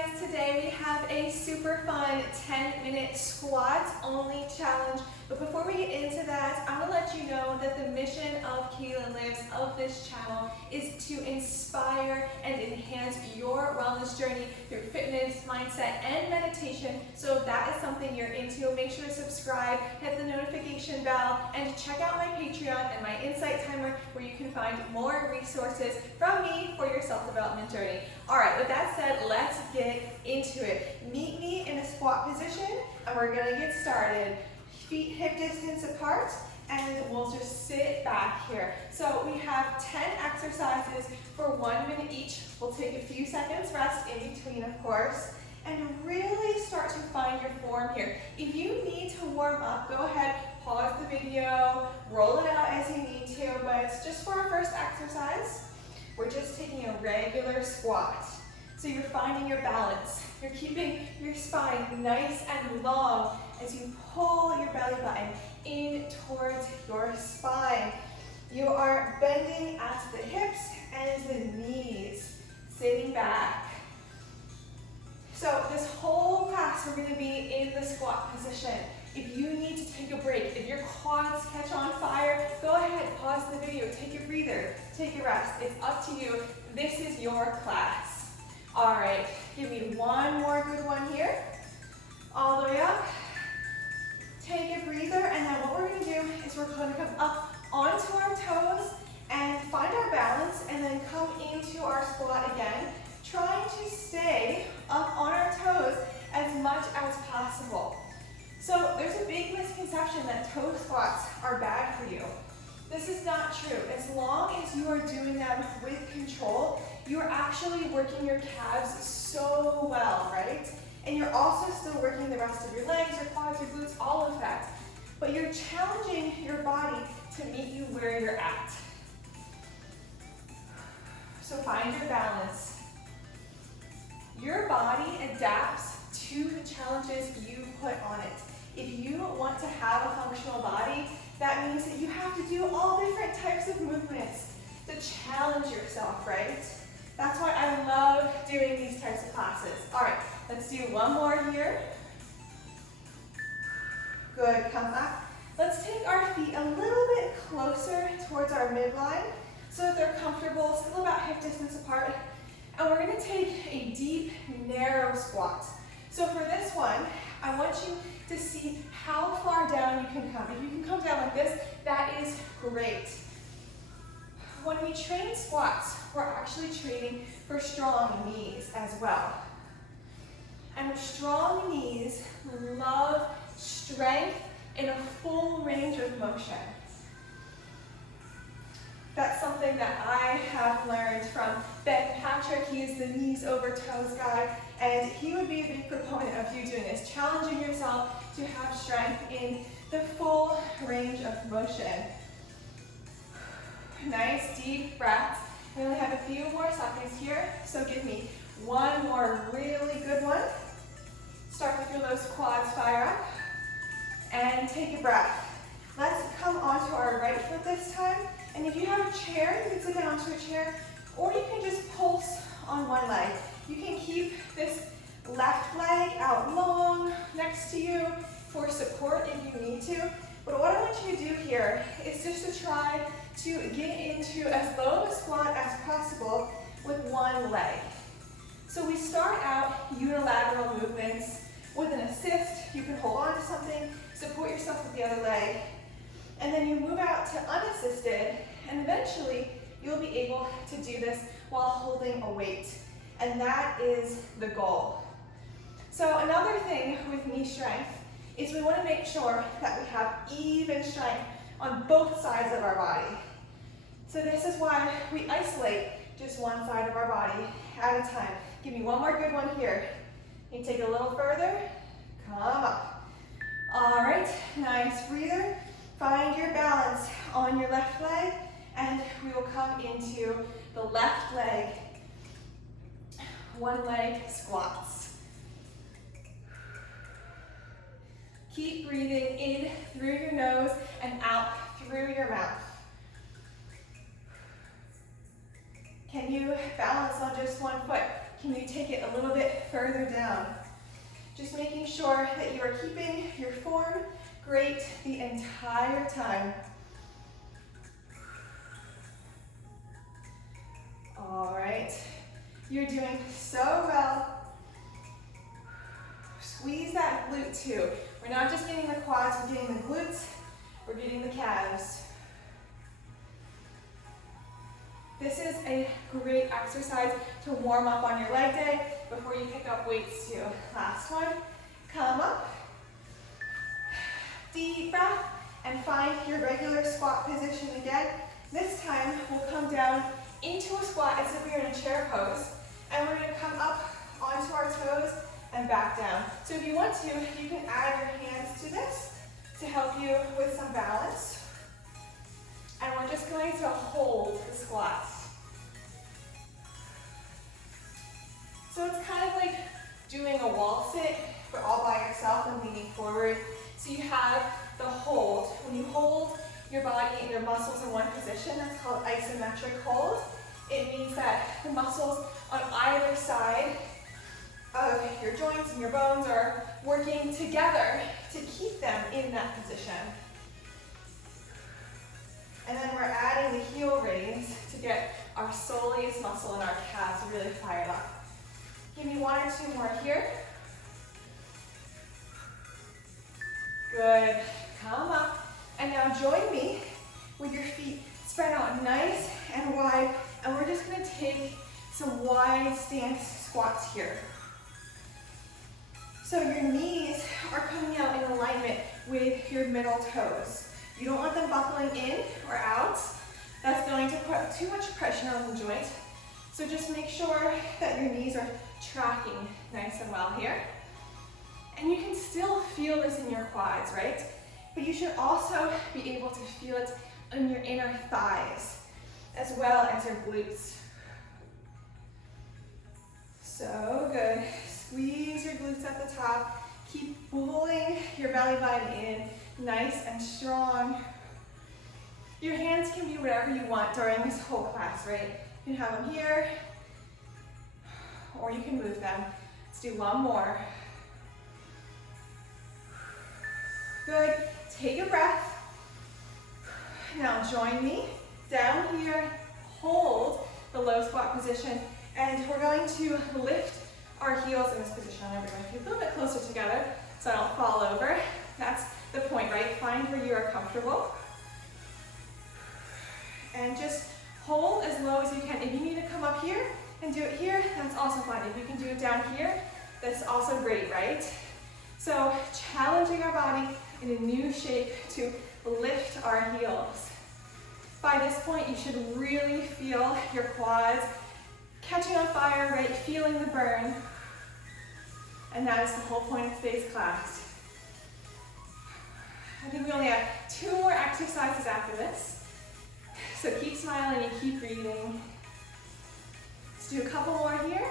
guys, today we have a super fun 10-minute squats only challenge. But before we get into that, I want to let you know that the mission of Kayla Lives, of this channel, is to inspire and enhance your wellness journey through fitness, mindset, and meditation. So if that is something you're into, make sure to subscribe, hit the notification bell, and check out my Patreon and my Insight Timer where you can find more resources from me for your self-development journey. All right, with that said, let's get into it. Meet me in a squat position, and we're gonna get started. Feet hip distance apart, and we'll just sit back here. So we have 10 exercises for 1 minute each. We'll take a few seconds rest in between, of course, and really start to find your form here. If you need to warm up, go ahead, pause the video, roll it out as you need to, but it's just for our first exercise. We're just taking a regular squat. So you're finding your balance. You're keeping your spine nice and long as you pull your belly button in towards your spine. You are bending at the hips and the knees, sitting back. So this whole class, we're gonna be in the squat position. If you need to take a break, if your quads catch on fire, go ahead, pause the video, take a breather, take a rest. It's up to you. This is your class. All right, give me one more good one here. All the way up. Take a breather, and then what we're gonna do is we're gonna come up onto our toes and find our balance, and then come into our squat again, trying to stay up on our toes as much as possible. So there's a big misconception that toe squats are bad for you. This is not true. As long as you are doing them with control, you are actually working your calves so well, right? And you're also still working the rest of your legs, your quads, your glutes, all of that. But you're challenging your body to meet you where you're at. So find your balance. Your body adapts to the challenges you put on it. If you want to have a functional body, that means that you have to do all different types of movements to challenge yourself, right? That's why I love doing these types of classes. All right, let's do one more here. Good, come up. Let's take our feet a little bit closer towards our midline so that they're comfortable, still about hip distance apart. And we're gonna take a deep, narrow squat. So for this one, I want you to see how far down you can come. If you can come down like this, that is great. When we train squats, we're actually training for strong knees as well. And strong knees love strength in a full range of motion. That's something that I have learned from Ben Patrick. He is the knees over toes guy, and he would be a big proponent of you doing this, challenging yourself to have strength in the full range of motion. Nice deep breaths. We only have a few more seconds here, so give me one more really good one. Start to feel those quads fire up, and take a breath. Let's come onto our right foot this time. And if you have a chair, you can sit down onto a chair, or you can just pulse on one leg. You can keep this left leg out long next to you for support if you need to. But what I want you to do here is just to try to get into as low a squat as possible with one leg. So we start out unilateral movements. With an assist, you can hold on to something, support yourself with the other leg, and then you move out to unassisted, and eventually you'll be able to do this while holding a weight. And that is the goal. So another thing with knee strength is we want to make sure that we have even strength on both sides of our body. So this is why we isolate just one side of our body at a time. Give me one more good one here. You take a little further, come up. All right, nice breather. Find your balance on your left leg, and we will come into the left leg, one leg squats. Keep breathing in through your nose and out through your mouth. Can you balance on just one foot? Can you take it a little bit further down. Just making sure that you are keeping your form great the entire time. All right, you're doing so well. Squeeze that glute too. We're not just getting the quads, we're getting the glutes, we're getting the calves. This is a great exercise to warm up on your leg day before you pick up weights too. Last one, come up, deep breath, and find your regular squat position again. This time, we'll come down into a squat as if we were in a chair pose, and we're gonna come up onto our toes and back down. So if you want to, you can add your hands to this to help you with some balance. And we're just going to hold the squat. So it's kind of like doing a wall sit, but all by yourself and leaning forward. So you have the hold. When you hold your body and your muscles in one position, that's called isometric holes. It means that the muscles on either side of your joints and your bones are working together to keep them in that position. And then we're adding the heel raise to get our soleus muscle and our calves really fired up. Give me one or two more here. Good. Come up. And now join me with your feet spread out nice and wide. And we're just going to take some wide stance squats here. So your knees are coming out in alignment with your middle toes. You don't want them buckling in or out. That's going to put too much pressure on the joint. So just make sure that your knees are tracking nice and well here. And you can still feel this in your quads, right? But you should also be able to feel it in your inner thighs, as well as your glutes. So good. Squeeze your glutes at the top. Keep pulling your belly button in, nice and strong. Your hands can be whatever you want during this whole class, right? You can have them here, or you can move them. Let's do one more. Good. Take a breath. Now join me down here. Hold the low squat position, and we're going to lift our heels in this position. I'm going to be a little bit closer together so I don't fall over. That's the point, right? Find where you are comfortable. And just hold as low as you can. If you need to come up here and do it here, that's also fine. If you can do it down here, that's also great, right? So challenging our body in a new shape to lift our heels. By this point, you should really feel your quads catching on fire, right? Feeling the burn. And that is the whole point of today's class. I think we only have 2 more exercises after this. So keep smiling and keep breathing. Let's do a couple more here.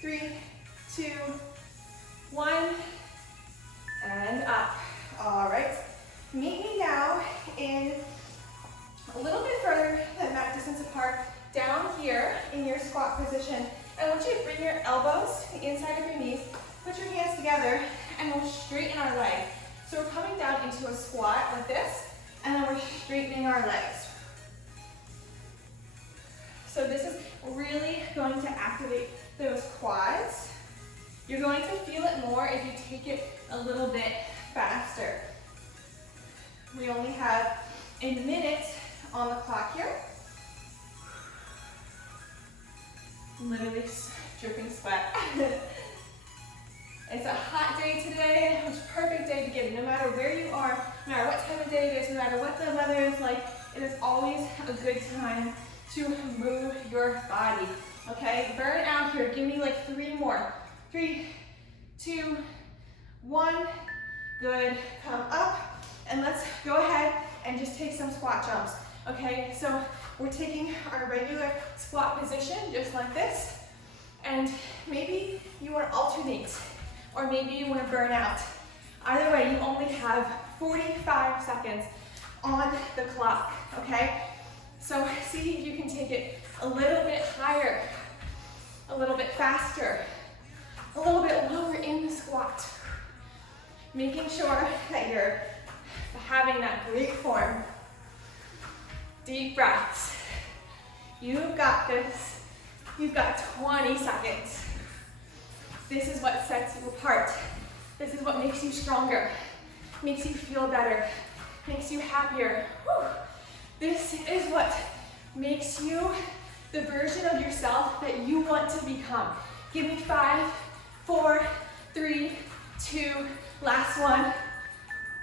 3, 2, 1, and up. All right. Meet me now in a little bit further than that distance apart, down here in your squat position. I want you to bring your elbows to the inside of your knees, put your hands together, and we'll straighten our leg. So we're coming down into a squat like this, and then we're straightening our legs. So this is really going to activate those quads. You're going to feel it more if you take it a little bit faster. We only have a minute on the clock here. Literally dripping sweat. It's a hot day today. It's a perfect day to get, no matter where you are, no matter what time of day it is, no matter what the weather is like, it is always a good time to move your body. Okay, burn out here. Give me like 3 more. 3, 2, 1. Good. Come up, and let's go ahead and just take some squat jumps. Okay, so we're taking our regular squat position just like this, and maybe you want to alternate, or maybe you want to burn out. Either way, you only have 45 seconds on the clock, okay? So see if you can take it a little bit higher. A little bit faster, a little bit lower in the squat. Making sure that you're having that great form. Deep breaths. You've got this. You've got 20 seconds. This is what sets you apart. This is what makes you stronger, makes you feel better, makes you happier. Whew. This is what makes you the version of yourself that you want to become. Give me 5, 4, 3, 2, last one.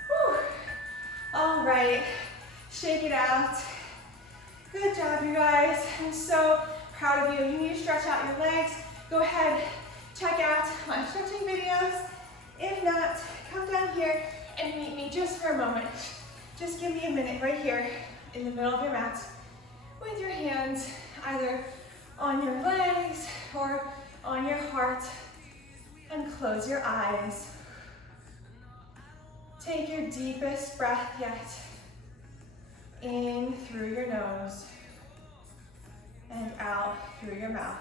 Whew. All right, shake it out. Good job, you guys. I'm so proud of you. You need to stretch out your legs. Go ahead, check out my stretching videos. If not, come down here and meet me just for a moment. Just give me a minute right here in the middle of your mat with your hands either on your legs or on your heart, and close your eyes. Take your deepest breath yet. In through your nose and out through your mouth.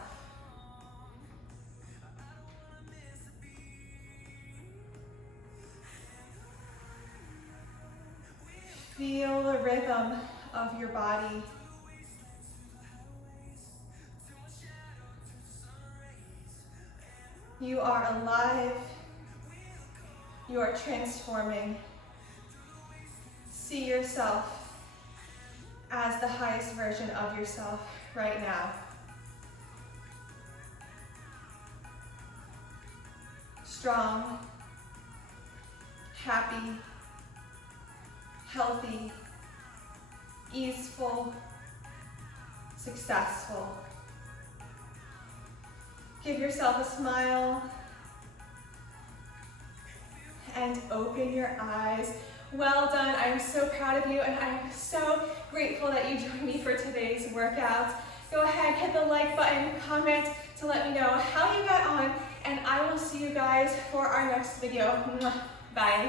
Feel the rhythm of your body. You are alive. You are transforming. See yourself as the highest version of yourself right now. Strong, happy, healthy, easeful, successful. Give yourself a smile and open your eyes. Well done. I'm so proud of you, and I'm so grateful that you joined me for today's workout. Go ahead, hit the like button, comment to let me know how you got on, and I will see you guys for our next video. Bye.